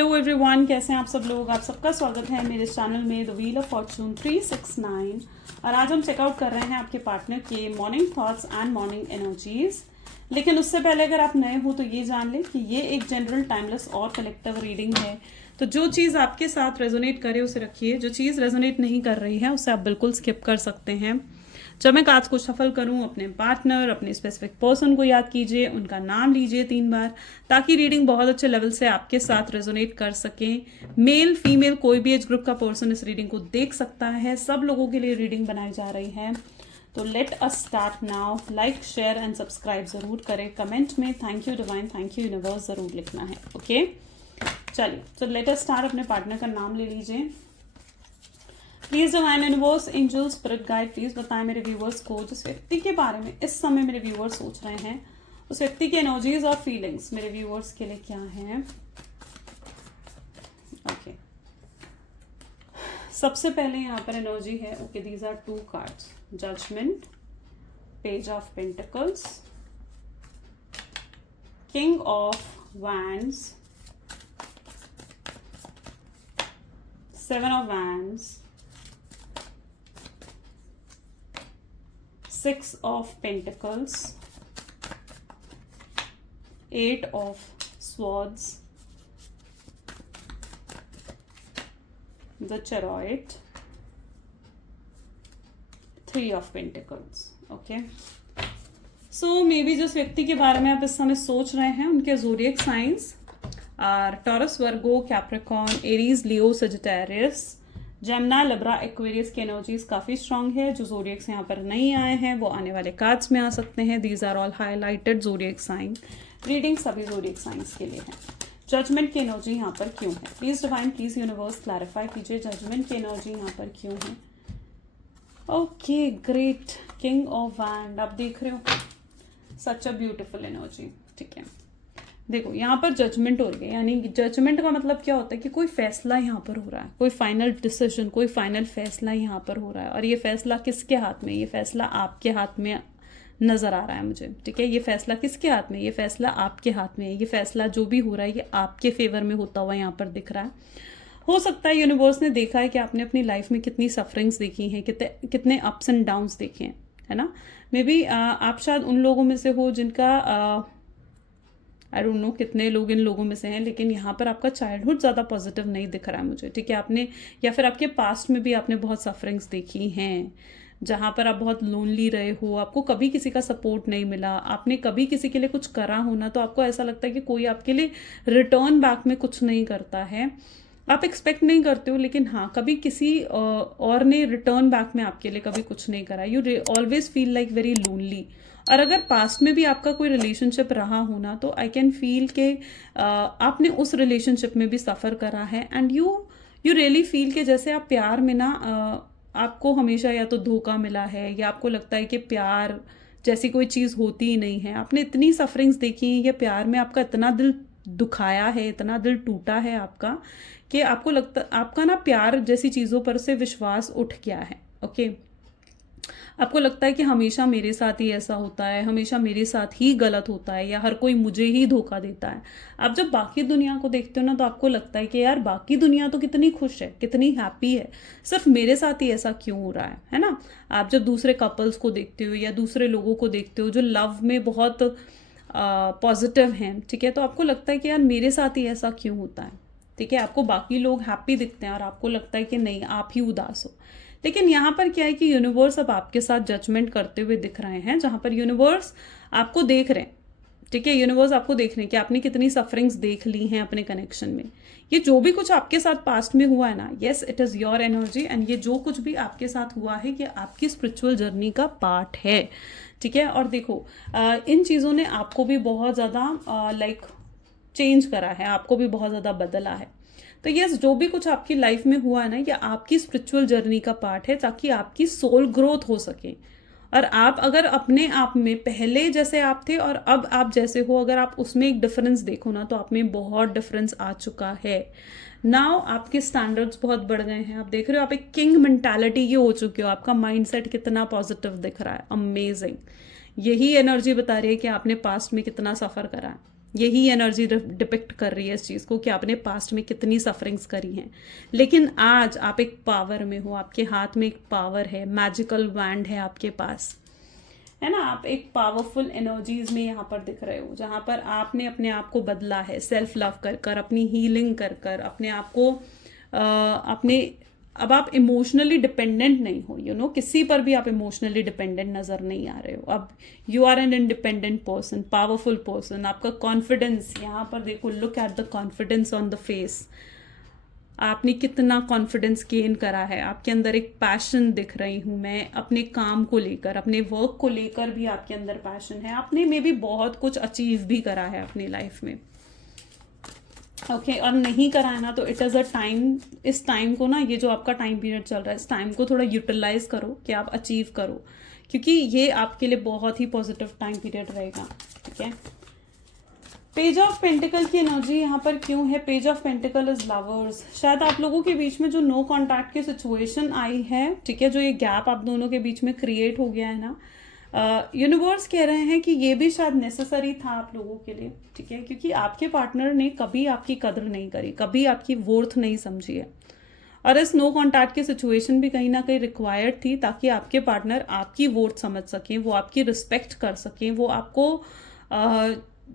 Hello everyone, कैसे हैं आप सब लोग। आप सबका स्वागत है मेरे चैनल में द व्हील ऑफ फॉर्चून 369। और आज हम चेकआउट कर रहे हैं आपके पार्टनर के morning thoughts and morning energies. लेकिन उससे पहले अगर आप नए हो तो ये जान लें कि ये एक जनरल टाइमलेस और कलेक्टिव रीडिंग है। तो जो चीज़ आपके साथ रेजोनेट करे उसे रखिए, जो चीज़ रेजोनेट नहीं कर रही है उसे आप बिल्कुल स्किप कर सकते हैं। जब मैं कार्ड्स को शफल करूं, अपने पार्टनर, अपने स्पेसिफिक पर्सन को याद कीजिए, उनका नाम लीजिए 3 बार, ताकि रीडिंग बहुत अच्छे लेवल से आपके साथ रेजोनेट कर सके। मेल फीमेल कोई भी एज ग्रुप का पर्सन इस रीडिंग को देख सकता है। सब लोगों के लिए रीडिंग बनाई जा रही है। तो let us start now. Like, share and subscribe जरूर करें। कमेंट में thank you divine, thank you universe जरूर लिखना है। ओके, चलिए तो लेट अस स्टार्ट। अपने पार्टनर का नाम ले लीजिए। Please divine universe, angel, spirit guide, please बताएं मेरे व्यूवर्स को जिस व्यक्ति के बारे में इस समय मेरे व्यूवर्स सोच रहे हैं, उस व्यक्ति की एनर्जीज और फीलिंग्स मेरे व्यूवर्स के लिए क्या है। ओके, सबसे पहले यहाँ पर एनर्जी है। Okay, these are 2 cards, judgment, page of pentacles, king of wands, 7 of wands, 6 of Pentacles, 8 of Swords, the Chariot, 3 of Pentacles. Okay. So maybe जिस व्यक्ति के बारे में आप इस समय सोच रहे हैं उनके ज़ोडिएक साइंस टॉरस, वर्गो, कैप्रिकॉर्न, एरीज, लियो, सजिटेरियस, जेमिनी, लिब्रा, एक्वेरियस की एनर्जीज काफ़ी स्ट्रांग है। जो ज़ोडिएक्स यहाँ पर नहीं आए हैं वो आने वाले कार्ड्स में आ सकते हैं। These are all highlighted zodiac sign. Reading सभी ज़ोडिएक साइंस के लिए है। जजमेंट की एनर्जी यहाँ पर क्यों है? Please divine, please universe clarify कीजिए जजमेंट की एनर्जी यहाँ पर क्यों है। Okay, great, king of wand. आप देख रहे हो सच अ ब्यूटिफुल एनर्जी। ठीक है, देखो यहाँ पर जजमेंट हो रही है, यानी जजमेंट का मतलब क्या होता है कि कोई फैसला यहाँ पर हो रहा है, कोई फाइनल डिसीजन, कोई फाइनल फैसला यहाँ पर हो रहा है। और ये फैसला किसके हाथ में? ये फैसला आपके हाथ में नजर आ रहा है मुझे। ठीक है, ये फैसला किसके हाथ में? ये फैसला आपके हाथ में है। ये फैसला जो भी हो रहा है ये आपके फेवर में होता हुआ यहाँ पर दिख रहा है। हो सकता है यूनिवर्स ने देखा है कि आपने अपनी लाइफ में कितनी सफरिंग्स देखी हैं, कितने अप्स एंड डाउन्स देखे हैं, है ना। मे बी आप शायद उन लोगों में से हो जिनका आई डोंट नो कितने लोग इन लोगों में से हैं, लेकिन यहाँ पर आपका चाइल्डहुड ज़्यादा पॉजिटिव नहीं दिख रहा है मुझे। ठीक है, आपने या फिर आपके पास्ट में भी आपने बहुत सफरिंग्स देखी हैं जहाँ पर आप बहुत लोनली रहे हो, आपको कभी किसी का सपोर्ट नहीं मिला, आपने कभी किसी के लिए कुछ करा हो ना तो आपको ऐसा लगता है कि कोई आपके लिए रिटर्न बैक में कुछ नहीं करता है। आप एक्सपेक्ट नहीं करते हो, लेकिन हाँ कभी किसी और ने रिटर्न बैक में आपके लिए कभी कुछ नहीं करा। You always feel like very lonely. और अगर पास्ट में भी आपका कोई रिलेशनशिप रहा हो ना तो आई कैन फील के आपने उस रिलेशनशिप में भी सफ़र करा है। एंड यू रियली फील के जैसे आप प्यार में ना आपको हमेशा या तो धोखा मिला है या आपको लगता है कि प्यार जैसी कोई चीज़ होती ही नहीं है। आपने इतनी सफरिंग्स देखी हैं या प्यार में आपका इतना दिल दुखाया है, इतना दिल टूटा है आपका कि आपको लगता आपका ना प्यार जैसी चीज़ों पर से विश्वास उठ गया है। ओके, आपको लगता है कि हमेशा मेरे साथ ही ऐसा होता है, हमेशा मेरे साथ ही गलत होता है, या हर कोई मुझे ही धोखा देता है। आप जब बाकी दुनिया को देखते हो ना तो आपको लगता है कि यार बाकी दुनिया तो कितनी खुश है, कितनी हैप्पी है, सिर्फ मेरे साथ ही ऐसा क्यों हो रहा है ना। आप जब दूसरे कपल्स को देखते हो या दूसरे लोगों को देखते हो जो लव में बहुत पॉजिटिव हैं, ठीक है, तो आपको लगता है कि यार मेरे साथ ही ऐसा क्यों होता है। ठीक है, आपको बाकी लोग हैप्पी दिखते हैं और आपको लगता है कि नहीं आप ही उदास हो। लेकिन यहाँ पर क्या है कि यूनिवर्स अब आपके साथ जजमेंट करते हुए दिख रहे हैं, जहाँ पर यूनिवर्स आपको देख रहे हैं। ठीक है, यूनिवर्स आपको देख रहे हैं कि आपने कितनी सफरिंग्स देख ली हैं अपने कनेक्शन में। ये जो भी कुछ आपके साथ पास्ट में हुआ है ना, yes it is your energy. And ये जो कुछ भी आपके साथ हुआ है ये आपकी स्पिरिचुअल जर्नी का पार्ट है। ठीक है, और देखो इन चीज़ों ने आपको भी बहुत ज़्यादा लाइक चेंज करा है, आपको भी बहुत ज़्यादा बदला है। तो यस, जो भी कुछ आपकी लाइफ में हुआ है ना ये आपकी स्पिरिचुअल जर्नी का पार्ट है, ताकि आपकी सोल ग्रोथ हो सके। और आप अगर अपने आप में पहले जैसे आप थे और अब आप जैसे हो, अगर आप उसमें एक डिफरेंस देखो ना तो आप में बहुत डिफरेंस आ चुका है। नाउ आपके स्टैंडर्ड्स बहुत बढ़ गए हैं। आप देख रहे हो आप एक किंग मेंटालिटी की हो चुके हो। आपका माइंडसेट कितना पॉजिटिव दिख रहा है, अमेजिंग। यही एनर्जी बता रही है कि आपने पास्ट में कितना सफ़र करा है। यही एनर्जी डिपिक्ट कर रही है इस चीज़ को कि आपने पास्ट में कितनी सफरिंग्स करी हैं, लेकिन आज आप एक पावर में हो, आपके हाथ में एक पावर है, मैजिकल वैंड है आपके पास, है ना। आप एक पावरफुल एनर्जीज में यहाँ पर दिख रहे हो, जहाँ पर आपने अपने आप को बदला है, सेल्फ लव कर कर, अपनी हीलिंग कर कर, अपने आप को अपने, अब आप इमोशनली डिपेंडेंट नहीं हो, यू नो, किसी पर भी आप इमोशनली डिपेंडेंट नजर नहीं आ रहे हो। अब you are an independent person, powerful person. आपका कॉन्फिडेंस, यहाँ पर देखो, look at the confidence on the face. आपने कितना कॉन्फिडेंस गेन करा है, आपके अंदर एक पैशन दिख रही हूँ मैं, अपने काम को लेकर, अपने वर्क को लेकर भी आपके अंदर पैशन है। आपने मे भी बहुत कुछ अचीव भी करा है अपनी लाइफ में, ओके और नहीं करा है ना, तो इट इज़ अ टाइम, इस टाइम को ना, ये जो आपका टाइम पीरियड चल रहा है, इस टाइम को थोड़ा यूटिलाइज करो कि आप अचीव करो, क्योंकि ये आपके लिए बहुत ही पॉजिटिव टाइम पीरियड रहेगा, ठीक है। पेज ऑफ पेंटिकल की एनर्जी यहाँ पर क्यों है? Page of pentacle is lovers. शायद आप लोगों के बीच में जो नो कॉन्टैक्ट की सिचुएशन आई है, ठीक है, जो ये गैप आप दोनों के बीच में क्रिएट हो गया है ना, यूनिवर्स कह रहे हैं कि ये भी शायद नेसेसरी था आप लोगों के लिए, ठीक है, क्योंकि आपके पार्टनर ने कभी आपकी कदर नहीं करी, कभी आपकी वर्थ नहीं समझी है, और इस नो कॉन्टैक्ट की सिचुएशन भी कहीं ना कहीं रिक्वायर्ड थी, ताकि आपके पार्टनर आपकी वर्थ समझ सकें, वो आपकी रिस्पेक्ट कर सकें, वो आपको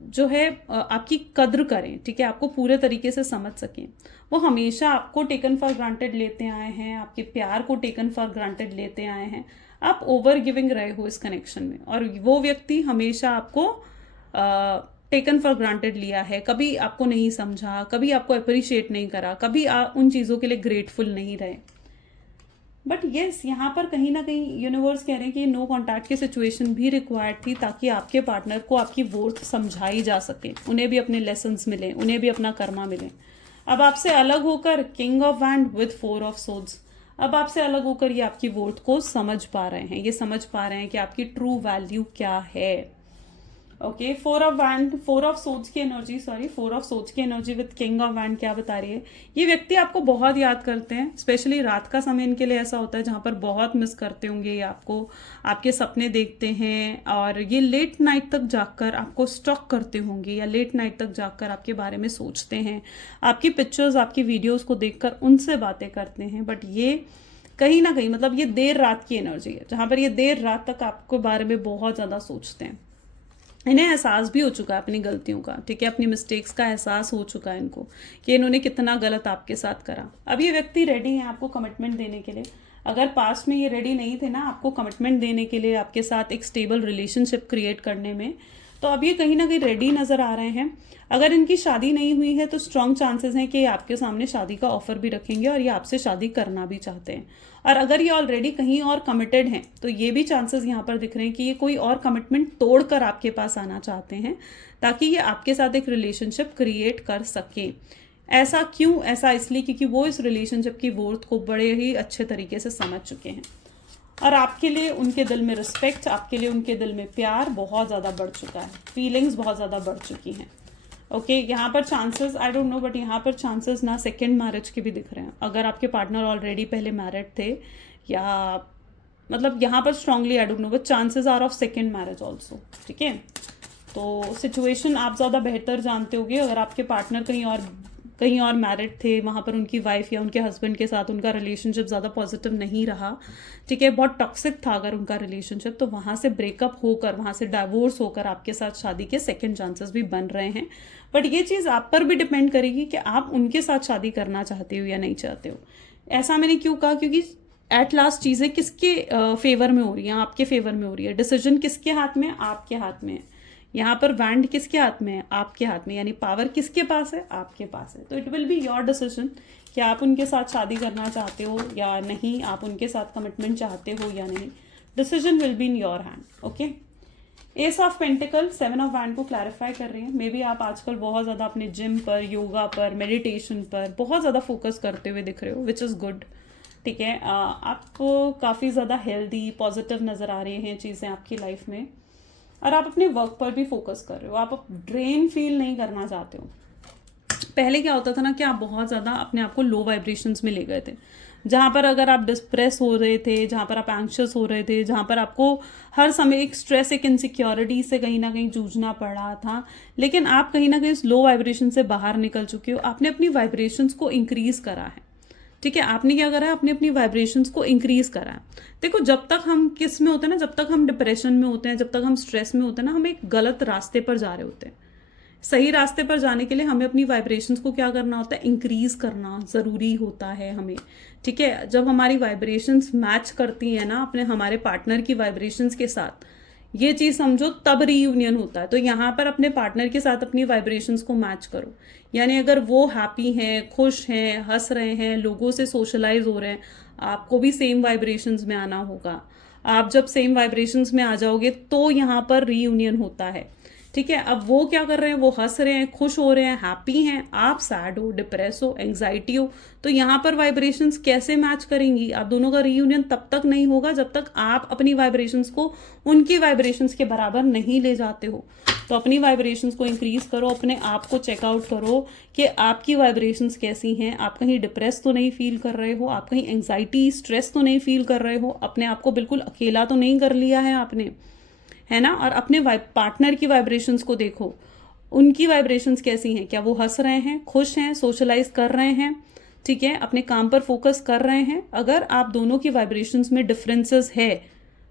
जो है आपकी कद्र करें, ठीक है, आपको पूरे तरीके से समझ सकें। वो हमेशा आपको टेकन फॉर ग्रांटेड लेते आए हैं, आपके प्यार को टेकन फॉर ग्रांटेड लेते आए हैं, आप ओवर गिविंग रहे हो इस कनेक्शन में, और वो व्यक्ति हमेशा आपको टेकन फॉर ग्रांटेड लिया है, कभी आपको नहीं समझा, कभी आपको अप्रिशिएट नहीं करा, कभी उन चीज़ों के लिए ग्रेटफुल नहीं रहे। बट येस, यहाँ पर कहीं ना कहीं यूनिवर्स कह रहे हैं कि ये नो कॉन्टैक्ट की सिचुएशन भी रिक्वायर्ड थी, ताकि आपके पार्टनर को आपकी वर्थ समझाई जा सके, उन्हें भी अपने लेसन्स मिले, उन्हें भी अपना कर्मा मिले। अब आपसे अलग होकर king of wand with 4 of swords, अब आपसे अलग होकर ये आपकी वर्थ को समझ पा रहे हैं, ये समझ पा रहे हैं कि आपकी ट्रू वैल्यू क्या है। Okay, 4 of wand, 4 of swords की एनर्जी, सॉरी 4 ऑफ सोर्ड्स की energy with king of wand क्या बता रही है? ये व्यक्ति आपको बहुत याद करते हैं, स्पेशली रात का समय इनके लिए ऐसा होता है जहाँ पर बहुत मिस करते होंगे ये आपको, आपके सपने देखते हैं, और ये लेट नाइट तक जागकर आपको स्टॉक करते होंगे, या लेट नाइट तक जागकर आपके बारे में सोचते हैं, आपकी पिक्चर्स, आपकी वीडियोज को देखकर उनसे बातें करते हैं। बट ये कहीं ना कहीं, मतलब ये देर रात की एनर्जी है, जहाँ पर ये देर रात तक आपके बारे में बहुत ज़्यादा सोचते हैं। इन्हें एहसास भी हो चुका है अपनी गलतियों का, ठीक है, अपनी मिस्टेक्स का एहसास हो चुका है इनको कि इन्होंने कितना गलत आपके साथ करा। अब ये व्यक्ति रेडी है आपको कमिटमेंट देने के लिए। अगर पास्ट में ये रेडी नहीं थे ना आपको कमिटमेंट देने के लिए, आपके साथ एक स्टेबल रिलेशनशिप क्रिएट करने में, तो अब ये कहीं ना कहीं रेडी नज़र आ रहे हैं। अगर इनकी शादी नहीं हुई है तो स्ट्रॉन्ग चांसेस हैं कि ये आपके सामने शादी का ऑफर भी रखेंगे, और ये आपसे शादी करना भी चाहते हैं। और अगर ये ऑलरेडी कहीं और कमिटेड हैं तो ये भी चांसेस यहाँ पर दिख रहे हैं कि ये कोई और कमिटमेंट तोड़कर आपके पास आना चाहते हैं, ताकि ये आपके साथ एक रिलेशनशिप क्रिएट कर सकें। ऐसा क्यों? ऐसा इसलिए क्योंकि वो इस रिलेशनशिप की वर्थ को बड़े ही अच्छे तरीके से समझ चुके हैं, और आपके लिए उनके दिल में रिस्पेक्ट, आपके लिए उनके दिल में प्यार बहुत ज़्यादा बढ़ चुका है, फीलिंग्स बहुत ज़्यादा बढ़ चुकी हैं। ओके, यहाँ पर chances, I don't know, but यहाँ पर चांसेस ना सेकेंड मैरिज के भी दिख रहे हैं। अगर आपके पार्टनर ऑलरेडी पहले मैरिड थे, या मतलब यहाँ पर strongly I don't know, but chances are of second marriage also, ठीक है। तो सिचुएशन आप ज़्यादा बेहतर जानते होगे। अगर आपके पार्टनर कहीं और मैरिड थे, वहाँ पर उनकी वाइफ या उनके हस्बैंड के साथ उनका रिलेशनशिप ज़्यादा पॉजिटिव नहीं रहा, ठीक है, बहुत टॉक्सिक था अगर उनका रिलेशनशिप, तो वहाँ से ब्रेकअप होकर, वहाँ से डाइवोर्स होकर आपके साथ शादी के सेकंड चांसेस भी बन रहे हैं। बट ये चीज़ आप पर भी डिपेंड करेगी कि आप उनके साथ शादी करना चाहते हो या नहीं चाहते हो। ऐसा मैंने क्यों कहा? क्योंकि एट लास्ट चीज़ें किसके फेवर में हो रही हैं? आपके फेवर में हो रही है। डिसीजन किसके हाथ में? आपके हाथ में है। यहाँ पर वैंड किसके हाथ में है? आपके हाथ में। यानी पावर किसके पास है? आपके पास है। तो it will be your decision कि आप उनके साथ शादी करना चाहते हो या नहीं, आप उनके साथ कमिटमेंट चाहते हो या नहीं। Decision will be in your hand. Okay, S of pentacle 7 of wand को क्लैरिफाई कर रही है। मे बी आप आजकल बहुत ज़्यादा अपने जिम पर, योगा पर, मेडिटेशन पर बहुत ज़्यादा फोकस करते हुए दिख रहे हो, विच इज़ गुड, ठीक है। आप काफ़ी ज़्यादा हेल्दी, पॉजिटिव नज़र आ रही हैं चीज़ें आपकी लाइफ में, और आप अपने वर्क पर भी फोकस कर रहे हो। आप ड्रेन फील नहीं करना चाहते हो। पहले क्या होता था ना कि आप बहुत ज़्यादा अपने आप को लो वाइब्रेशंस में ले गए थे, जहाँ पर अगर आप डिस्प्रेस हो रहे थे, जहाँ पर आप एंक्शस हो रहे थे, जहाँ पर आपको हर समय एक स्ट्रेस, एक इनसिक्योरिटी से कहीं ना कहीं जूझना पड़ा था, लेकिन आप कहीं ना कहीं उस लो वाइब्रेशन से बाहर निकल चुके हो। आपने अपनी वाइब्रेशंस को इंक्रीज करा है, ठीक है। आपने क्या करा है, आपने अपनी वाइब्रेशंस को इंक्रीज करा है। देखो, जब तक हम किस में होते हैं ना, जब तक हम डिप्रेशन में होते हैं, जब तक हम स्ट्रेस में होते हैं ना, हम एक गलत रास्ते पर जा रहे होते हैं। सही रास्ते पर जाने के लिए हमें अपनी वाइब्रेशंस को क्या करना होता है, इंक्रीज करना ज़रूरी होता है हमें, ठीक है। जब हमारी वाइब्रेशंस मैच करती हैं ना अपने हमारे पार्टनर की वाइब्रेशंस के साथ, ये चीज़ समझो, तब रीयूनियन होता है। तो यहाँ पर अपने पार्टनर के साथ अपनी वाइब्रेशंस को मैच करो। यानी अगर वो हैप्पी हैं, खुश हैं, हंस रहे हैं, लोगों से सोशलाइज हो रहे हैं, आपको भी सेम वाइब्रेशंस में आना होगा। आप जब सेम वाइब्रेशंस में आ जाओगे तो यहाँ पर रीयूनियन होता है, ठीक है। अब वो क्या कर रहे हैं, वो हंस रहे हैं, खुश हो रहे हैं, हैप्पी हैं, आप सैड हो, डिप्रेस हो, एंग्जाइटी हो, तो यहाँ पर वाइब्रेशंस कैसे मैच करेंगी? आप दोनों का रीयूनियन तब तक नहीं होगा जब तक आप अपनी वाइब्रेशंस को उनकी वाइब्रेशंस के बराबर नहीं ले जाते हो। तो अपनी वाइब्रेशंस को इंक्रीज करो, अपने आप को चेकआउट करो कि आपकी वाइब्रेशंस कैसी हैं। आप कहीं डिप्रेस तो नहीं फील कर रहे हो, आप कहीं एंग्जाइटी, स्ट्रेस तो नहीं फील कर रहे हो, अपने आप को बिल्कुल अकेला तो नहीं कर लिया है आपने, है ना। और अपने पार्टनर की वाइब्रेशंस को देखो, उनकी वाइब्रेशंस कैसी हैं, क्या वो हंस रहे हैं, खुश हैं, सोशलाइज कर रहे हैं, ठीक है, अपने काम पर फोकस कर रहे हैं। अगर आप दोनों की वाइब्रेशंस में डिफरेंसेस है,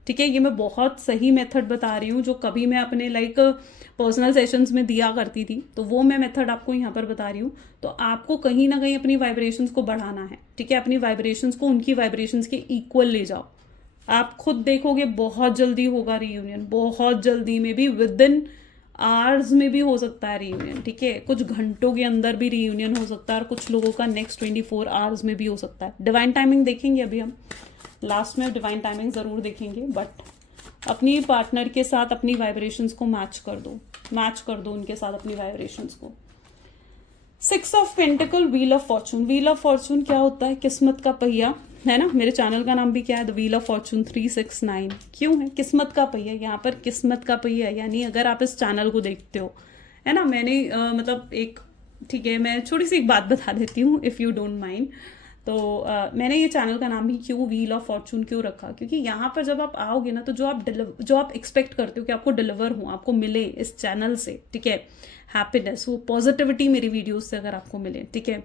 ठीक है, ये मैं बहुत सही मेथड बता रही हूँ जो कभी मैं अपने पर्सनल सेशंस में दिया करती थी, तो वो मैं मेथड आपको यहाँ पर बता रही हूँ। तो आपको कहीं ना कहीं अपनी वाइब्रेशंस को बढ़ाना है, ठीक है, अपनी वाइब्रेशंस को उनकी वाइब्रेशंस के इक्वल ले जाओ। आप खुद देखोगे बहुत जल्दी होगा रीयूनियन, बहुत जल्दी में भी, विद इन आवर्स में भी हो सकता है रीयूनियन, ठीक है। कुछ घंटों के अंदर भी रीयूनियन हो सकता है, और कुछ लोगों का नेक्स्ट 24 आवर्स में भी हो सकता है। डिवाइन टाइमिंग देखेंगे अभी हम, लास्ट में डिवाइन टाइमिंग ज़रूर देखेंगे, बट अपनी पार्टनर के साथ अपनी वाइब्रेशंस को मैच कर दो उनके साथ अपनी वाइब्रेशंस को। 6 of pentacle, wheel of Fortune. Wheel of Fortune क्या होता है? किस्मत का पहिया, है ना। मेरे चैनल का नाम भी क्या है, द व्हील ऑफ फॉर्चून 369। क्यों है किस्मत का पहिया? यहाँ पर किस्मत का पहिया, यानी अगर आप इस चैनल को देखते हो, है ना, मैंने मतलब एक, ठीक है, मैं छोटी सी एक बात बता देती हूँ इफ़ यू डोंट माइंड। तो मैंने ये चैनल का नाम ही क्यों व्हील ऑफ फॉर्चून क्यों रखा, क्योंकि यहाँ पर जब आप आओगे ना, तो जो आप एक्सपेक्ट करते हो कि आपको डिलीवर हो, आपको मिले इस चैनल से, ठीक है, हैप्पीनेस, वो पॉजिटिविटी मेरी वीडियोस से अगर आपको मिले, ठीक है,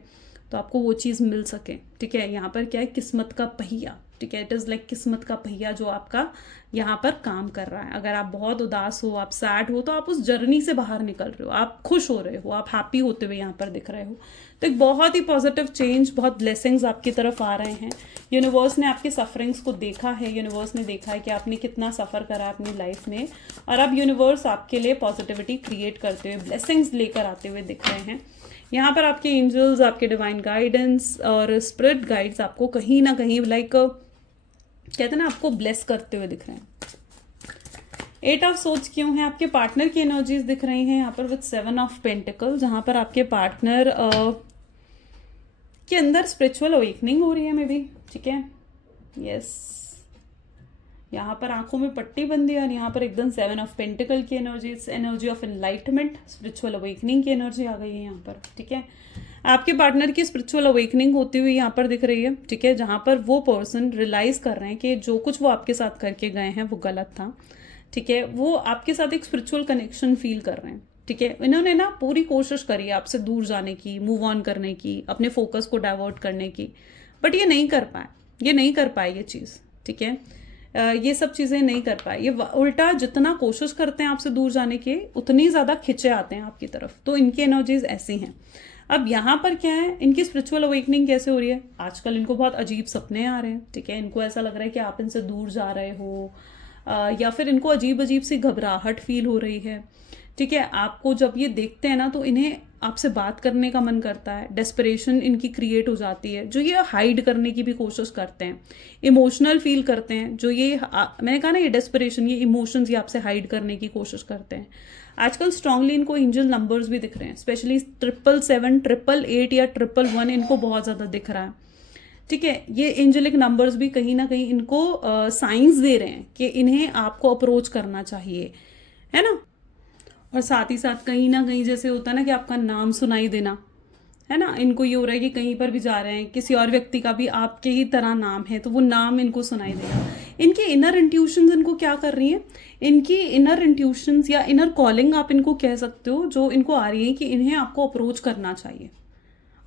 तो आपको वो चीज़ मिल सके, ठीक है। यहाँ पर क्या है, किस्मत का पहिया, ठीक है, इट इज़ लाइक किस्मत का पहिया जो आपका यहाँ पर काम कर रहा है। अगर आप बहुत उदास हो, आप सैड हो, तो आप उस जर्नी से बाहर निकल रहे हो, आप खुश हो रहे हो, आप हैप्पी होते हुए यहाँ पर दिख रहे हो। तो एक बहुत ही पॉजिटिव चेंज, बहुत ब्लेसिंग्स आपकी तरफ आ रहे हैं। यूनिवर्स ने आपके सफरिंग्स को देखा है, यूनिवर्स ने देखा है कि आपने कितना सफ़र करा है अपनी लाइफ में, और अब यूनिवर्स आपके लिए पॉजिटिविटी क्रिएट करते हुए, ब्लेसिंग्स लेकर आते हुए दिख रहे हैं। यहाँ पर आपके एंजल्स, आपके डिवाइन गाइडेंस और स्पिरिट गाइड्स आपको कहीं ना कहीं लाइक कहते हैं ना, आपको ब्लेस करते हुए दिख रहे हैं। 8 ऑफ सोर्ड्स क्यों है? आपके पार्टनर की एनर्जीज दिख रही हैं यहाँ पर विद 7 ऑफ पेंटिकल, जहाँ पर आपके पार्टनर के अंदर स्पिरिचुअल अवेकनिंग हो रही है मे बी, ठीक है, यस। यहाँ पर आंखों में पट्टी बंदी है, और यहाँ पर एकदम 7 ऑफ पेंटिकल की energy, it's energy of enlightenment, spiritual awakening की एनर्जी आ गई है यहाँ पर, ठीक है। आपके पार्टनर की स्पिरिचुअल अवेकनिंग होती हुई यहाँ पर दिख रही है, ठीक है, जहाँ पर वो पर्सन रियलाइज कर रहे हैं कि जो कुछ वो आपके साथ करके गए हैं वो गलत था, ठीक है। वो आपके साथ एक स्पिरिचुअल कनेक्शन फील कर रहे हैं, ठीक है। इन्होंने ना पूरी कोशिश करी है आपसे दूर जाने की, मूव ऑन करने की, अपने फोकस को डाइवर्ट करने की, बट ये नहीं कर पाए ये चीज़, ठीक है। ये सब चीज़ें नहीं कर पाए। ये उल्टा जितना कोशिश करते हैं आपसे दूर जाने के, उतनी ज़्यादा खिंचे आते हैं आपकी तरफ। तो इनकी एनर्जीज ऐसी हैं। अब यहाँ पर क्या है, इनकी स्पिरिचुअल अवेकनिंग कैसे हो रही है? आजकल इनको बहुत अजीब सपने आ रहे हैं, ठीक है। इनको ऐसा लग रहा है कि आप इनसे दूर जा रहे हो, या फिर इनको अजीब अजीब सी घबराहट फील हो रही है, ठीक है। आपको जब ये देखते हैं ना, तो इन्हें आपसे बात करने का मन करता है, डेस्परेशन इनकी क्रिएट हो जाती है, जो ये हाइड करने की भी कोशिश करते हैं, इमोशनल फील करते हैं, जो ये मैंने कहा ना, ये डेस्परेशन, ये इमोशंस ये आपसे हाइड करने की कोशिश करते हैं। आजकल स्ट्रांगली इनको एंजल नंबर्स भी दिख रहे हैं, स्पेशली 777, 888 या 111 इनको बहुत ज़्यादा दिख रहा है, ठीक है। ये एंजेलिक नंबर्स भी कहीं ना कहीं इनको साइंस दे रहे हैं कि इन्हें आपको अप्रोच करना चाहिए, है ना। और साथ ही साथ कहीं ना कहीं जैसे होता है ना कि आपका नाम सुनाई देना, है ना, इनको ये हो रहा है कि कहीं पर भी जा रहे हैं, किसी और व्यक्ति का भी आपके ही तरह नाम है तो वो नाम इनको सुनाई देगा। इनकी इनर इंट्यूशंस इनको क्या कर रही हैं, इनकी इनर इंट्यूशंस या इनर कॉलिंग आप इनको कह सकते हो, जो इनको आ रही है कि इन्हें आपको अप्रोच करना चाहिए,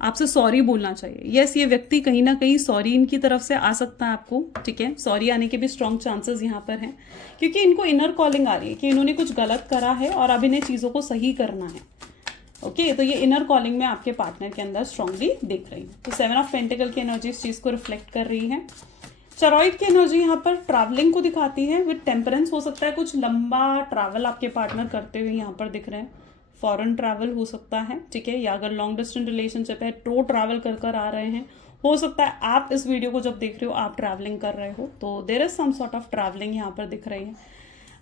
आपसे सॉरी बोलना चाहिए। यस, ये व्यक्ति कहीं ना कहीं सॉरी इनकी तरफ से आ सकता है आपको, ठीक है, सॉरी आने के भी स्ट्रॉन्ग चांसेस यहाँ पर हैं, क्योंकि इनको इनर कॉलिंग आ रही है कि इन्होंने कुछ गलत करा है और अब इन्हें चीज़ों को सही करना है। ओके, तो ये इनर कॉलिंग में आपके पार्टनर के अंदर स्ट्रांगली दिख रही है। तो 7 ऑफ पेंटिकल की एनर्जी इस चीज़ को रिफ्लेक्ट कर रही है। चरॉइड की एनर्जी यहाँ पर ट्रैवलिंग को दिखाती है विद टेम्परेंस। हो सकता है कुछ लंबा ट्रैवल आपके पार्टनर करते हुए यहाँ पर दिख रहे हैं, फॉरेन ट्रैवल हो सकता है, ठीक है, या अगर लॉन्ग डिस्टेंस रिलेशनशिप है तो ट्रैवल कर कर आ रहे हैं। हो सकता है आप इस वीडियो को जब देख रहे हो आप ट्रैवलिंग कर रहे हो, तो there is some sort of travelling यहाँ पर दिख रही है।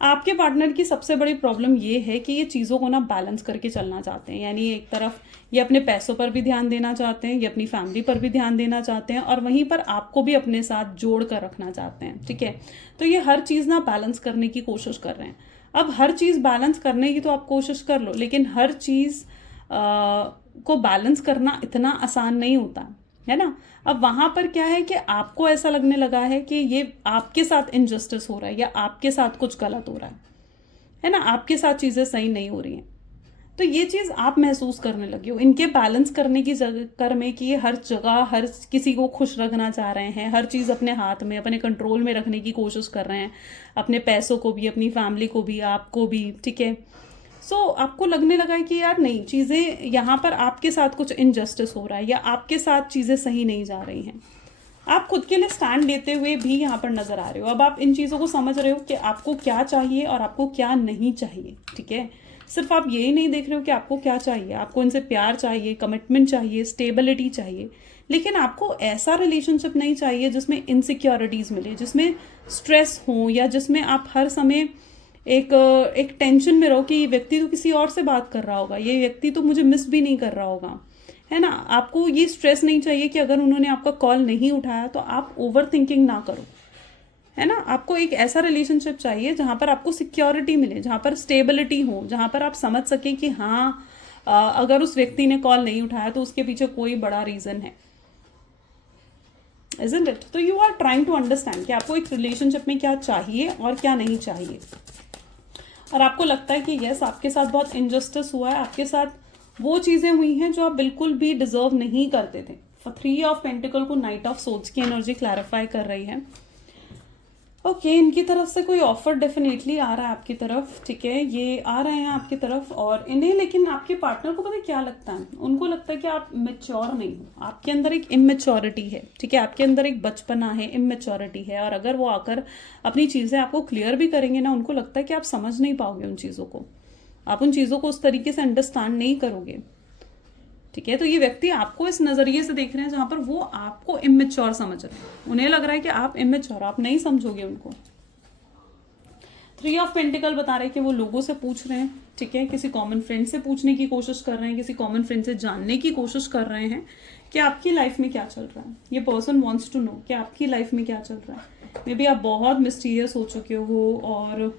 आपके पार्टनर की सबसे बड़ी प्रॉब्लम ये है कि ये चीज़ों को ना बैलेंस करके चलना चाहते हैं, यानी एक तरफ ये अपने पैसों पर भी ध्यान देना चाहते हैं, ये अपनी फैमिली पर भी ध्यान देना चाहते हैं, और वहीं पर आपको भी अपने साथ जोड़ कर रखना चाहते हैं, ठीक है। तो ये हर चीज़ ना बैलेंस करने की कोशिश कर रहे हैं। अब हर चीज़ बैलेंस करने की तो आप कोशिश कर लो, लेकिन हर चीज़ को बैलेंस करना इतना आसान नहीं होता है ना। अब वहाँ पर क्या है कि आपको ऐसा लगने लगा है कि ये आपके साथ इनजस्टिस हो रहा है या आपके साथ कुछ गलत हो रहा है ना, आपके साथ चीज़ें सही नहीं हो रही हैं। तो ये चीज़ आप महसूस करने लगे हो इनके बैलेंस करने की चक्कर में कि ये हर जगह हर किसी को खुश रखना चाह रहे हैं, हर चीज़ अपने हाथ में अपने कंट्रोल में रखने की कोशिश कर रहे हैं, अपने पैसों को भी, अपनी फैमिली को भी, आपको भी, ठीक है। सो आपको लगने लगा है कि यार नहीं, चीज़ें यहाँ पर आपके साथ कुछ इनजस्टिस हो रहा है या आपके साथ चीज़ें सही नहीं जा रही हैं। आप खुद के लिए स्टैंड लेते हुए भी यहाँ पर नजर आ रहे हो। अब आप इन चीज़ों को समझ रहे हो कि आपको क्या चाहिए और आपको क्या नहीं चाहिए, ठीक है। सिर्फ आप यही नहीं देख रहे हो कि आपको क्या चाहिए, आपको इनसे प्यार चाहिए, कमिटमेंट चाहिए, स्टेबिलिटी चाहिए, लेकिन आपको ऐसा रिलेशनशिप नहीं चाहिए जिसमें इनसिक्योरिटीज़ मिले, जिसमें स्ट्रेस हो, या जिसमें आप हर समय एक टेंशन में रहो कि ये व्यक्ति तो किसी और से बात कर रहा होगा, ये व्यक्ति तो मुझे मिस भी नहीं कर रहा होगा, है ना। आपको ये स्ट्रेस नहीं चाहिए कि अगर उन्होंने आपका कॉल नहीं उठाया तो आप ओवर थिंकिंग ना करो, है ना। आपको एक ऐसा रिलेशनशिप चाहिए जहाँ पर आपको सिक्योरिटी मिले, जहाँ पर स्टेबिलिटी हो, जहाँ पर आप समझ सकें कि हाँ, अगर उस व्यक्ति ने कॉल नहीं उठाया तो उसके पीछे कोई बड़ा रीज़न है, isn't it? तो you are trying to understand कि आपको एक रिलेशनशिप में क्या चाहिए और क्या नहीं चाहिए। और आपको लगता है कि यस, आपके साथ बहुत इनजस्टिस हुआ है, आपके साथ वो चीज़ें हुई हैं जो आप बिल्कुल भी डिजर्व नहीं करते थे। 3 ऑफ पेंटिकल को नाइट ऑफ सोर्ड्स की एनर्जी क्लैरिफाई कर रही है। ओके, इनकी तरफ से कोई ऑफर डेफिनेटली आ रहा है आपकी तरफ, ठीक है, ये आ रहे हैं आपकी तरफ। और इन्हें, लेकिन आपके पार्टनर को पता है क्या लगता है, उनको लगता है कि आप मेच्योर नहीं हो, आपके अंदर एक इमेच्योरिटी है, ठीक है, आपके अंदर एक बचपना है, इमेच्योरिटी है। और अगर वो आकर अपनी चीज़ें आपको क्लियर भी करेंगे ना, उनको लगता है कि आप समझ नहीं पाओगे उन चीज़ों को, आप उन चीज़ों को उस तरीके से अंडरस्टैंड नहीं करोगे, ठीक है। तो ये व्यक्ति आपको इस नज़रिए से देख रहे हैं जहाँ पर वो आपको इमेच्योर समझ रहे हैं, उन्हें लग रहा है कि आप इमेच्योर, आप नहीं समझोगे उनको। 3 ऑफ पेंटिकल बता रहे हैं कि वो लोगों से पूछ रहे हैं, ठीक है, किसी कॉमन फ्रेंड से पूछने की कोशिश कर रहे हैं, किसी कॉमन फ्रेंड से जानने की कोशिश कर रहे हैं कि आपकी लाइफ में क्या चल रहा है। ये पर्सन वॉन्ट्स टू नो कि आपकी लाइफ में क्या चल रहा है। मे बी आप बहुत मिस्टीरियस हो चुके हो, और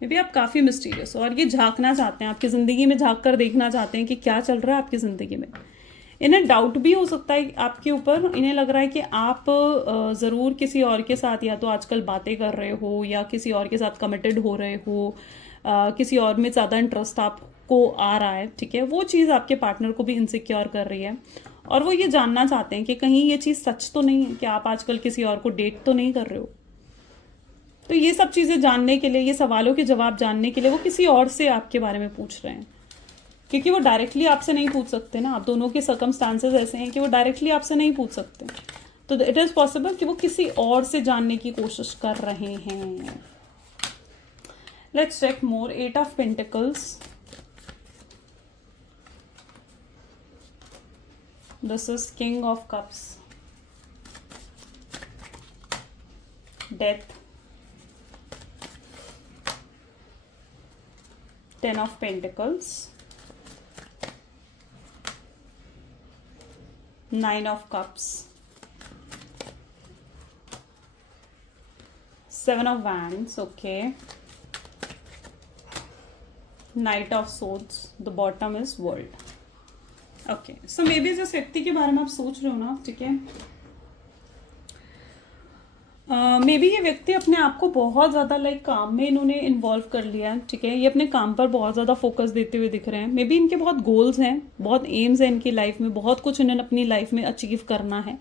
मे बी आप काफ़ी मिस्टीरियस हो, और ये झांकना चाहते हैं आपकी ज़िंदगी में, झांक कर देखना चाहते हैं कि क्या चल रहा है आपकी ज़िंदगी में। इन्हें डाउट भी हो सकता है आपके ऊपर, इन्हें लग रहा है कि आप ज़रूर किसी और के साथ या तो आजकल बातें कर रहे हो, या किसी और के साथ कमिटेड हो रहे हो, किसी और में ज़्यादा इंटरेस्ट आपको आ रहा है, ठीक है। वो चीज़ आपके पार्टनर को भी इनसिक्योर कर रही है, और वो ये जानना चाहते हैं कि कहीं ये चीज़ सच तो नहीं है कि आप आजकल किसी और को डेट तो नहीं कर रहे हो। तो ये सब चीज़ें जानने के लिए, ये सवालों के जवाब जानने के लिए वो किसी और से आपके बारे में पूछ रहे हैं, क्योंकि वो डायरेक्टली आपसे नहीं पूछ सकते ना, आप दोनों के सर्कमस्टांसेस ऐसे हैं कि वो डायरेक्टली आपसे नहीं पूछ सकते। तो इट इज़ पॉसिबल कि वो किसी और से जानने की कोशिश कर रहे हैं। Let's check more. 8 of pentacles, this is king of cups, death, 10 of Pentacles, 9 of Cups, 7 of Wands, okay, Knight of Swords, the bottom is World. Okay, so may be जिस व्यक्ति के बारे में आप सोच रहे हो ना, ठीक है, मे बी ये व्यक्ति अपने आप को बहुत ज़्यादा लाइक काम में इन्होंने इन्वॉल्व कर लिया है, ठीक है, ये अपने काम पर बहुत ज़्यादा फोकस देते हुए दिख रहे हैं। मे बी इनके बहुत गोल्स हैं, बहुत एम्स हैं इनकी लाइफ में, बहुत कुछ इन्होंने अपनी लाइफ में अचीव करना है,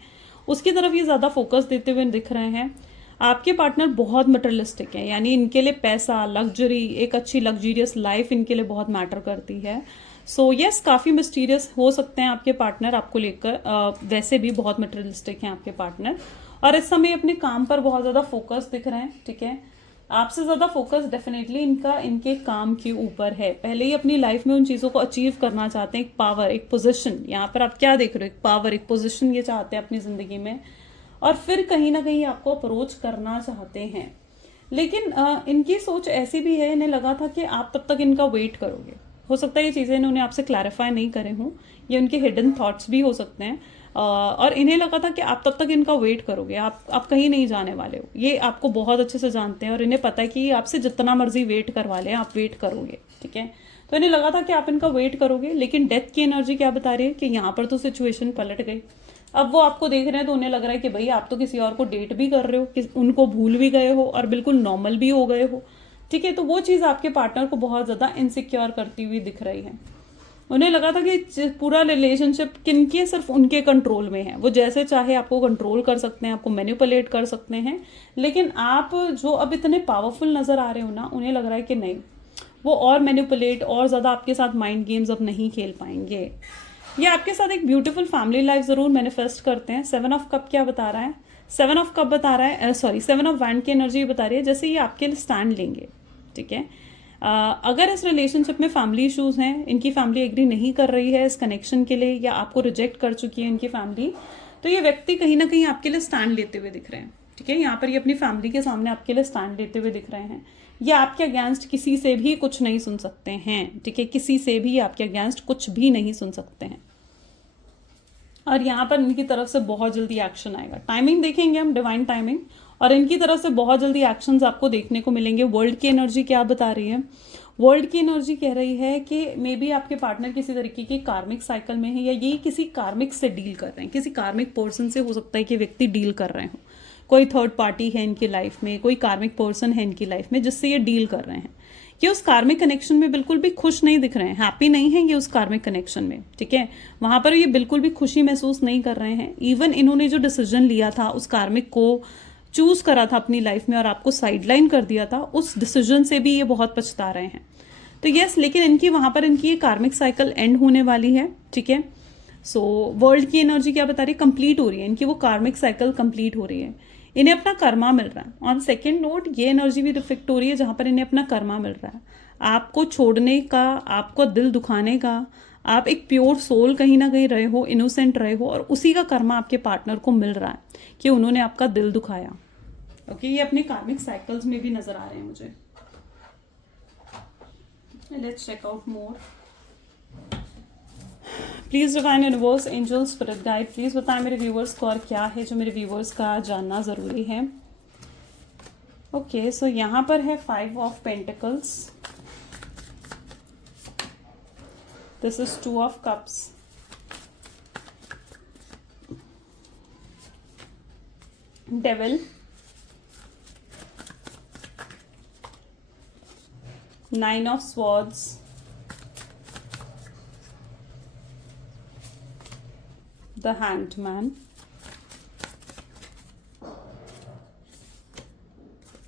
उसकी तरफ ये ज़्यादा फोकस देते हुए दिख रहे हैं। आपके पार्टनर बहुत मटेरियलिस्टिक है, यानी इनके लिए पैसा, लग्जरी, एक अच्छी लग्जरियस लाइफ इनके लिए बहुत मैटर करती है। सो यस, काफ़ी मिस्टीरियस हो सकते हैं आपके पार्टनर आपको लेकर, वैसे भी बहुत मटेरियलिस्टिक हैं आपके पार्टनर, और इस समय अपने काम पर बहुत ज़्यादा फोकस दिख रहे हैं, ठीक है। आपसे ज़्यादा फोकस डेफिनेटली इनका इनके काम के ऊपर है। पहले ही अपनी लाइफ में उन चीज़ों को अचीव करना चाहते हैं, एक पावर, एक पोजीशन, यहाँ पर आप क्या देख रहे हो, एक पावर, एक पोजीशन ये चाहते हैं अपनी ज़िंदगी में, और फिर कहीं ना कहीं आपको अप्रोच करना चाहते हैं। लेकिन इनकी सोच ऐसी भी है, इन्हें लगा था कि आप तब तक इनका वेट करोगे। हो सकता है ये चीज़ें इन्होंने आपसे क्लैरिफाई नहीं करे हों, ये उनके हिडन थॉट्स भी हो सकते हैं, और इन्हें लगा था कि आप तब तक इनका वेट करोगे, आप कहीं नहीं जाने वाले हो। ये आपको बहुत अच्छे से जानते हैं और इन्हें पता है कि आपसे जितना मर्जी वेट करवा लें आप वेट करोगे, ठीक है। तो इन्हें लगा था कि आप इनका वेट करोगे, लेकिन डेथ की एनर्जी क्या बता रही है कि यहाँ पर तो सिचुएशन पलट गई। अब वो आपको देख रहे हैं तो उन्हें लग रहा है कि भाई आप तो किसी और को डेट भी कर रहे हो, कि उनको भूल भी गए हो और बिल्कुल नॉर्मल भी हो गए हो, ठीक है। तो वो चीज़ आपके पार्टनर को बहुत ज़्यादा इनसिक्योर करती हुई दिख रही है। उन्हें लगा था कि पूरा रिलेशनशिप किनके सिर्फ उनके कंट्रोल में है, वो जैसे चाहे आपको कंट्रोल कर सकते हैं, आपको मैनिपुलेट कर सकते हैं, लेकिन आप जो अब इतने पावरफुल नज़र आ रहे हो ना, उन्हें लग रहा है कि नहीं, वो और मैनिपुलेट और ज़्यादा आपके साथ माइंड गेम्स अब नहीं खेल पाएंगे। ये आपके साथ एक ब्यूटीफुल फैमिली लाइफ ज़रूर मैनिफेस्ट करते हैं। 7 ऑफ कप क्या बता रहा है, 7 ऑफ कप बता रहा है, 7 ऑफ वैंड की एनर्जी बता रही है जैसे ये आपके लिए स्टैंड लेंगे, ठीक है। अगर इस रिलेशनशिप में फैमिली इश्यूज हैं, इनकी फैमिली एग्री नहीं कर रही है इस कनेक्शन के लिए, या आपको रिजेक्ट कर चुकी है इनकी फैमिली, तो ये व्यक्ति कहीं ना कहीं आपके लिए स्टैंड लेते हुए दिख रहे हैं, ठीक है। यहाँ पर ये अपनी फैमिली के सामने आपके लिए स्टैंड लेते हुए दिख रहे हैं। ये आपके अगेंस्ट किसी से भी कुछ नहीं सुन सकते हैं, ठीक है, किसी से भी आपके अगेंस्ट कुछ भी नहीं सुन सकते हैं। और यहाँ पर इनकी तरफ से बहुत जल्दी एक्शन आएगा। टाइमिंग देखेंगे हम, डिवाइन टाइमिंग, और इनकी तरफ से बहुत जल्दी एक्शंस आपको देखने को मिलेंगे। वर्ल्ड की एनर्जी क्या बता रही है, वर्ल्ड की एनर्जी कह रही है कि मे बी आपके पार्टनर किसी तरीके की कार्मिक साइकिल में है, या ये किसी कार्मिक से डील कर रहे हैं, किसी कार्मिक पर्सन से हो सकता है कि व्यक्ति डील कर रहे हो। कोई थर्ड पार्टी है इनकी लाइफ में, कोई कार्मिक पर्सन है इनकी लाइफ में जिससे ये डील कर रहे हैं। ये उस कार्मिक कनेक्शन में बिल्कुल भी खुश नहीं दिख रहे हैं, हैप्पी नहीं है ये उस कार्मिक कनेक्शन में, ठीक है। वहां पर ये बिल्कुल भी खुशी महसूस नहीं कर रहे हैं। इवन इन्होंने जो डिसीजन लिया था, उस कार्मिक को चूज करा था अपनी लाइफ में और आपको साइडलाइन कर दिया था, उस डिसीजन से भी ये बहुत पछता रहे हैं। तो यस, लेकिन इनकी वहां पर इनकी ये कार्मिक साइकिल एंड होने वाली है, ठीक है। सो वर्ल्ड की एनर्जी क्या बता रही है, कंप्लीट हो रही है इनकी वो कार्मिक साइकिल, कंप्लीट हो रही है, इन्हें अपना कर्मा मिल रहा है। ऑन सेकेंड नोट ये एनर्जी भी रिफ्लेक्ट हो रही है जहां पर इन्हें अपना कर्मा मिल रहा है। आपको छोड़ने का, आपको दिल दुखाने का, आप एक प्योर सोल कहीं ना कहीं रहे हो, इनोसेंट रहे हो, और उसी का कर्मा आपके पार्टनर को मिल रहा है कि उन्होंने आपका दिल दुखाया। ओके, ये अपने कार्मिक साइकिल्स में भी नजर आ रहे हैं मुझे। Let's check out more. Please divine universe, angel, spirit guide, please बताएं मेरे व्यूवर्स को और क्या है जो मेरे व्यूवर्स का जानना जरूरी है। ओके, सो यहां पर है 5 of pentacles, this is 2 of cups, devil, 9 of swords, the hanged man,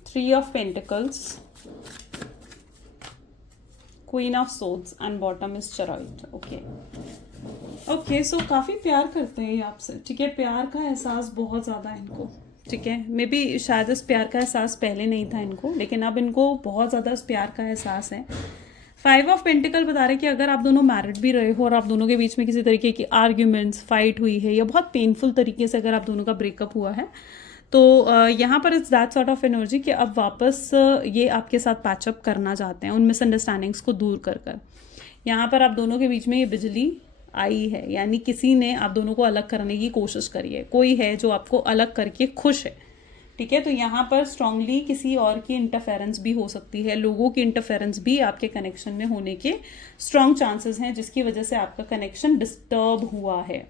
3 of pentacles, queen of swords and bottom is chariot. Okay, so काफ़ी प्यार करते हैं ये आपसे, ठीक है। प्यार का एहसास बहुत ज़्यादा है इनको, ठीक है। मे बी शायद इस प्यार का एहसास पहले नहीं था इनको, लेकिन अब इनको बहुत ज़्यादा इस प्यार का एहसास है। 5 ऑफ पेंटिकल बता रहे कि अगर आप दोनों मैरिड भी रहे हो और आप दोनों के बीच में किसी तरीके की आर्ग्यूमेंट्स, फाइट हुई है, या बहुत पेनफुल तरीके से अगर आप दोनों का ब्रेकअप हुआ है, तो यहाँ पर it's that sort of energy कि अब वापस ये आपके साथ पैचअप करना चाहते हैं, उन मिसअंडरस्टैंडिंग्स को दूर कर कर। यहाँ पर आप दोनों के बीच में ये बिजली आई है, यानी किसी ने आप दोनों को अलग करने की कोशिश करी है, कोई है जो आपको अलग करके खुश है, ठीक है। तो यहाँ पर स्ट्रांगली किसी और की इंटरफेरेंस भी हो सकती है, लोगों की इंटरफेरेंस भी आपके कनेक्शन में होने के स्ट्रांग चांसेस हैं, जिसकी वजह से आपका कनेक्शन डिस्टर्ब हुआ है।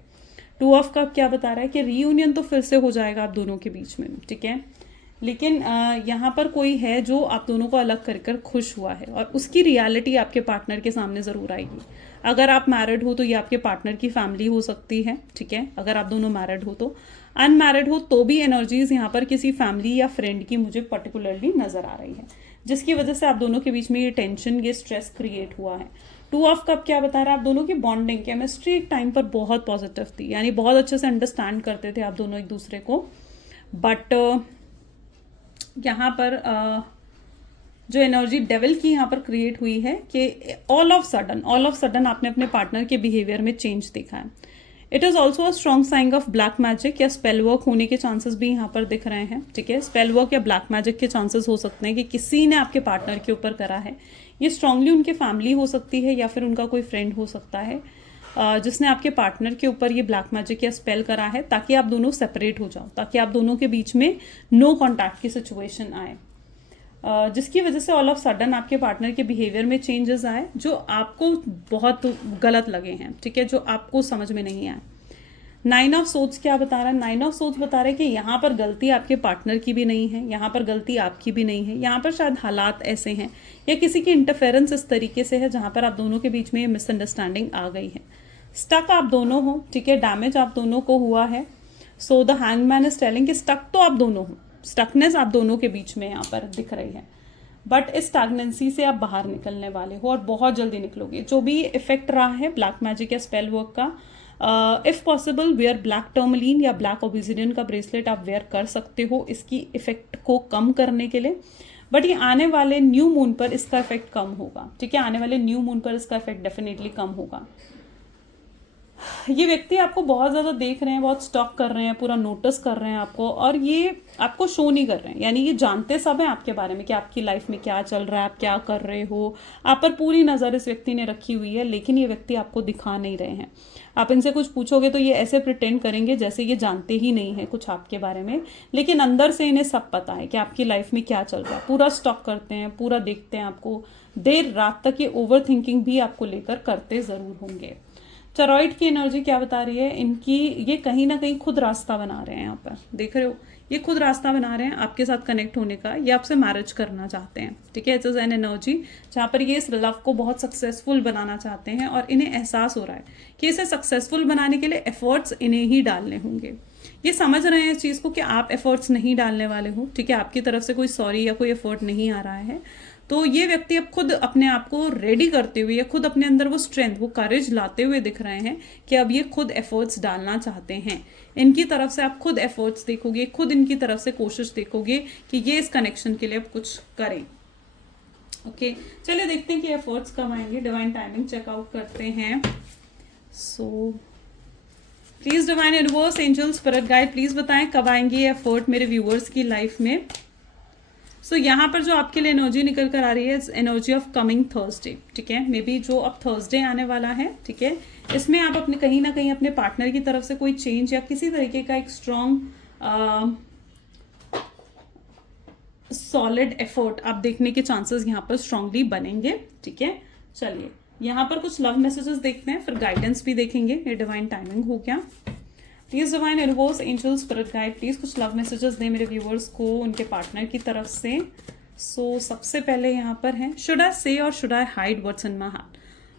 2 ऑफ कप क्या बता रहा है कि रीयूनियन तो फिर से हो जाएगा आप दोनों के बीच में, ठीक है। लेकिन यहाँ पर कोई है जो आप दोनों को अलग कर कर खुश हुआ है, और उसकी रियलिटी आपके पार्टनर के सामने ज़रूर आएगी। अगर आप मैरिड हो तो ये आपके पार्टनर की फैमिली हो सकती है, ठीक है। अगर आप दोनों मैरिड हो तो, अनमैरिड हो तो भी एनर्जीज यहाँ पर किसी फैमिली या फ्रेंड की मुझे पर्टिकुलरली नज़र आ रही है, जिसकी वजह से आप दोनों के बीच में ये टेंशन, ये स्ट्रेस क्रिएट हुआ है। 2 ऑफ कप क्या बता रहा है, आप दोनों की बॉन्डिंग, केमिस्ट्री एक टाइम पर बहुत पॉजिटिव थी, यानी बहुत अच्छे से अंडरस्टैंड करते थे आप दोनों एक दूसरे को। बट यहाँ पर जो एनर्जी डेविल की यहाँ पर क्रिएट हुई है कि ऑल ऑफ सडन आपने अपने पार्टनर के बिहेवियर में चेंज देखा है। It is also a strong sign of black magic या स्पेल वर्क होने के चांसेस भी यहाँ पर दिख रहे हैं, ठीक है। स्पेल वर्क या ब्लैक मैजिक के चांसेस हो सकते हैं कि किसी ने आपके पार्टनर के ऊपर करा है। ये स्ट्रांगली उनके फैमिली हो सकती है या फिर उनका कोई फ्रेंड हो सकता है जिसने आपके पार्टनर के ऊपर ये ब्लैक मैजिक या स्पेल करा है, ताकि आप दोनों सेपरेट हो जाओ, ताकि आप दोनों के बीच में नो कॉन्टैक्ट की सिचुएशन आए, जिसकी वजह से ऑल ऑफ सडन आपके पार्टनर के बिहेवियर में चेंजेस आए जो आपको बहुत गलत लगे हैं, ठीक है, जो आपको समझ में नहीं आए। 9 ऑफ सोर्ड्स क्या बता रहा है, 9 ऑफ सोर्ड्स बता रहे हैं कि यहाँ पर गलती आपके पार्टनर की भी नहीं है, यहाँ पर गलती आपकी भी नहीं है, यहाँ पर शायद हालात ऐसे हैं या किसी की इंटरफेरेंस इस तरीके से है जहाँ पर आप दोनों के बीच में ये मिसअंडरस्टैंडिंग आ गई है। स्टक आप दोनों हो, ठीक है, डैमेज आप दोनों को हुआ है। So the hangman is telling कि स्टक तो आप दोनों हो, स्टकनेस आप दोनों के बीच में यहाँ पर दिख रही है, बट इस स्टैग्नेंसी से आप बाहर निकलने वाले हो और बहुत जल्दी निकलोगे। जो भी इफेक्ट रहा है ब्लैक मैजिक या स्पेल वर्क का, इफ़ पॉसिबल वेयर ब्लैक टर्मलीन या ब्लैक ओबिसिडियन का ब्रेसलेट आप वेयर कर सकते हो इसकी इफेक्ट को कम करने के लिए। बट ये आने वाले न्यू मून पर इसका इफेक्ट कम होगा, ठीक है, आने वाले न्यू मून पर इसका इफेक्ट डेफिनेटली कम होगा। ये व्यक्ति आपको बहुत ज़्यादा देख रहे हैं, बहुत स्टॉक कर रहे हैं, पूरा नोटिस कर रहे हैं आपको, और ये आपको शो नहीं कर रहे हैं, यानी ये जानते सब हैं आपके बारे में कि आपकी लाइफ में क्या चल रहा है, आप क्या कर रहे हो, आप पर पूरी नज़र इस व्यक्ति ने रखी हुई है, लेकिन ये व्यक्ति आपको दिखा नहीं रहे हैं। आप इनसे कुछ पूछोगे तो ये ऐसे प्रिटेंड करेंगे जैसे ये जानते ही नहीं है कुछ आपके बारे में, लेकिन अंदर से इन्हें सब पता है कि आपकी लाइफ में क्या चल रहा है, पूरा स्टॉक करते हैं, पूरा देखते हैं आपको, देर रात तक ये ओवर थिंकिंग भी आपको लेकर करते ज़रूर होंगे। टॉरॉइड की एनर्जी क्या बता रही है, इनकी ये कहीं ना कहीं खुद रास्ता बना रहे हैं, यहाँ पर देख रहे हो, ये खुद रास्ता बना रहे हैं आपके साथ कनेक्ट होने का, ये आपसे मैरिज करना चाहते हैं, ठीक है। इट्स एन एनर्जी जहाँ पर ये इस लव को बहुत सक्सेसफुल बनाना चाहते हैं और इन्हें एहसास हो रहा है कि इसे सक्सेसफुल बनाने के लिए एफर्ट्स इन्हें ही डालने होंगे। ये समझ रहे हैं इस चीज़ को कि आप एफर्ट्स नहीं डालने वाले हो, ठीक है, आपकी तरफ से कोई सॉरी या कोई एफर्ट नहीं आ रहा है। तो ये व्यक्ति अब खुद अपने आप को रेडी करते हुए या खुद अपने अंदर वो स्ट्रेंथ, वो करेज लाते हुए दिख रहे हैं कि अब ये खुद एफर्ट्स डालना चाहते हैं। इनकी तरफ से आप खुद एफर्ट्स देखोगे, खुद इनकी तरफ से कोशिश देखोगे कि ये इस कनेक्शन के लिए अब कुछ करें। ओके, चलिए देखते हैं कि एफर्ट्स कब आएंगे। डिवाइन टाइमिंग चेकआउट करते हैं। So please divine universe, angel, spirit guide, please बताएं कब आएंगे ये एफर्ट मेरे व्यूअर्स की लाइफ में। सो यहाँ पर जो आपके लिए एनर्जी निकल कर आ रही है, एनर्जी ऑफ कमिंग थर्सडे, ठीक है, मे बी जो अब थर्सडे आने वाला है, ठीक है, इसमें आप अपने कहीं ना कहीं अपने पार्टनर की तरफ से कोई चेंज या किसी तरीके का एक स्ट्रॉन्ग सॉलिड एफर्ट आप देखने के चांसेस यहाँ पर स्ट्रांगली बनेंगे, ठीक है। चलिए यहाँ पर कुछ लव मैसेजेस देखते हैं, फिर गाइडेंस भी देखेंगे। ये डिवाइन टाइमिंग हो गया। Please divine universe, angel, spirit guide, please कुछ लव मैसेजेस दें मेरे व्यूअर्स को उनके पार्टनर की तरफ से। सो सबसे पहले यहाँ पर है, शुड आई से और should I hide what's in my heart.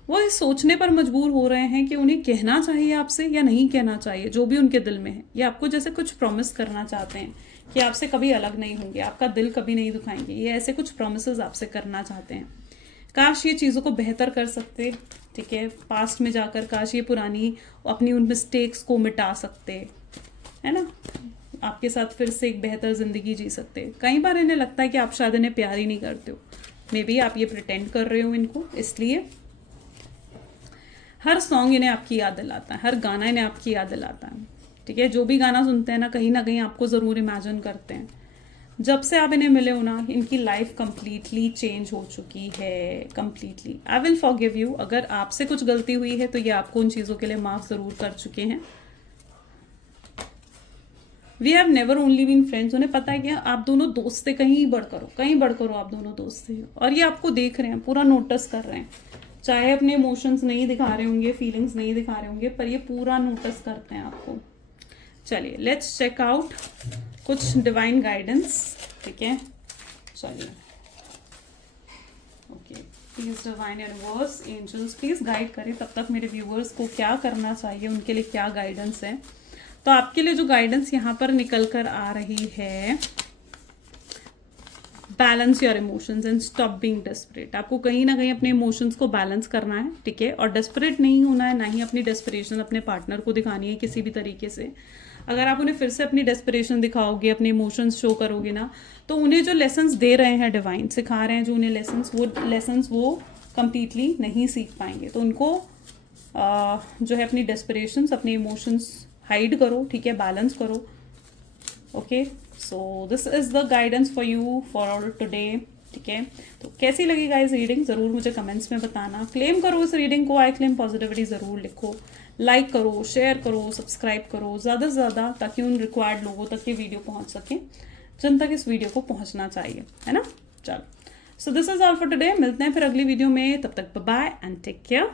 वो इस सोचने पर मजबूर हो रहे हैं कि उन्हें कहना चाहिए आपसे या नहीं कहना चाहिए, जो भी उनके दिल में है। ये आपको जैसे कुछ प्रॉमिस करना चाहते हैं कि आपसे कभी अलग नहीं होंगे, आपका दिल कभी नहीं दुखाएंगे, ये ऐसे कुछ प्रॉमिसेस आपसे करना चाहते हैं। काश ये चीज़ों को बेहतर कर सकते, ठीक है, पास्ट में जाकर काश ये पुरानी अपनी उन मिस्टेक्स को मिटा सकते, है ना, आपके साथ फिर से एक बेहतर ज़िंदगी जी सकते। कई बार इन्हें लगता है कि आप शायद इन्हें प्यार ही नहीं करते हो, मे बी आप ये प्रिटेंड कर रहे हो इनको, इसलिए हर सॉन्ग इन्हें आपकी याद दिलाता है, हर गाना इन्हें आपकी याद दिलाता है, ठीक है। जो भी गाना सुनते हैं ना कहीं आपको ज़रूर इमेजिन करते हैं। जब से आप इन्हें मिले हो ना, इनकी लाइफ कंप्लीटली चेंज हो चुकी है, completely. I will forgive you, अगर आपसे कुछ गलती हुई है तो ये आपको उन चीज़ों के लिए माफ़ ज़रूर कर चुके हैं। We have never only been friends, उन्हें पता है कि आप दोनों दोस्त थे, कहीं बढ़ करो आप दोनों दोस्त थे, और ये आपको देख रहे हैं, पूरा नोटिस कर रहे हैं, चाहे अपने इमोशंस नहीं दिखा रहे होंगे, फीलिंग्स नहीं दिखा रहे होंगे, पर ये पूरा नोटिस करते हैं आपको। चलिए लेट्स चेक आउट कुछ डिवाइन गाइडेंस, ठीक है, चलिए okay, please divine universe angels please guide करें तब तक मेरे व्यूअर्स को क्या करना चाहिए, उनके लिए क्या गाइडेंस है। तो आपके लिए जो गाइडेंस यहाँ पर निकल कर आ रही है, balance your emotions and stop being desperate. आपको कहीं ना कहीं अपने इमोशंस को बैलेंस करना है, ठीक है, और डेस्परेट नहीं होना है, ना ही अपनी डेस्परेशन अपने पार्टनर को दिखानी है किसी भी तरीके से। अगर आप उन्हें फिर से अपनी डेस्परेशन दिखाओगे, अपने इमोशंस शो करोगे ना, तो उन्हें जो लेसन्स दे रहे हैं डिवाइन, सिखा रहे हैं जो उन्हें लेसन्स वो कंप्लीटली नहीं सीख पाएंगे। तो उनको जो है अपनी डेस्परेशंस, अपने इमोशंस हाइड करो, ठीक है, बैलेंस करो। Okay, so this is the guidance for you for today, ठीक है। तो कैसी लगी गाइस रीडिंग, ज़रूर मुझे कमेंट्स में बताना। क्लेम करो इस रीडिंग को, आई क्लेम पॉजिटिविटी ज़रूर लिखो, लाइक करो, शेयर करो, सब्सक्राइब करो ज़्यादा से ज़्यादा, ताकि उन रिक्वायर्ड लोगों तक ये वीडियो पहुंच सके जिन तक इस वीडियो को पहुंचना चाहिए, है ना। चलो, so this is all for today, मिलते हैं फिर अगली वीडियो में, तब तक बाय एंड टेक केयर।